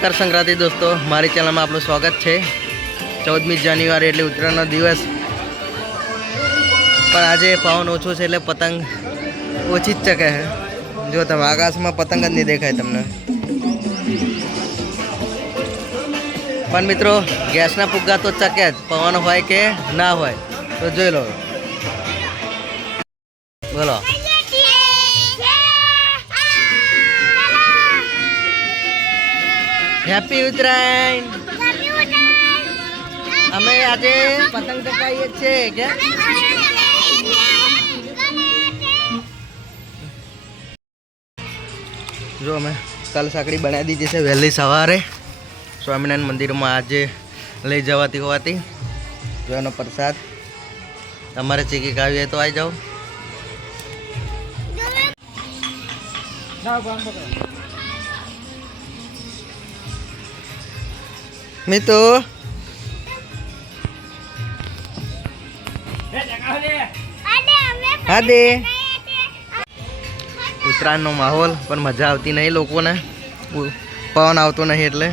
મકર સંક્રાંતિ દોસ્તો, મારી ચેનલમાં આપનું સ્વાગત છે। 14મી જાન્યુઆરી એટલે ઉત્તરાયણનો દિવસ, પણ આજે પવન ઓછો છે એટલે પતંગ ઓછી જ ચકે છે। જો તમે આકાશમાં પતંગ જ નહીં દેખાય તમને। પણ મિત્રો, ગેસના ફુગ્ગા તો ચકે જ, પવન હોય કે ના હોય તો જોઈ લો। બોલો, હેપી ઉત્તરાયણ। અમે આજે પતંગ ચકાવીએ છીએ કે જો અમે તલ સાંકળી બનાવી દીધી છે વહેલી સવારે સ્વામિનારાયણ મંદિરમાં આજે લઈ જવાતી હોવાથી। જો એનો પ્રસાદ તમારે ચીકી ખાવી હોય તો આવી જાઓ। મિત્રો હાદે ઉત્તરાયણનો માહોલ, પણ મજા આવતી નહીં લોકોને, પવન આવતો નહીં એટલે।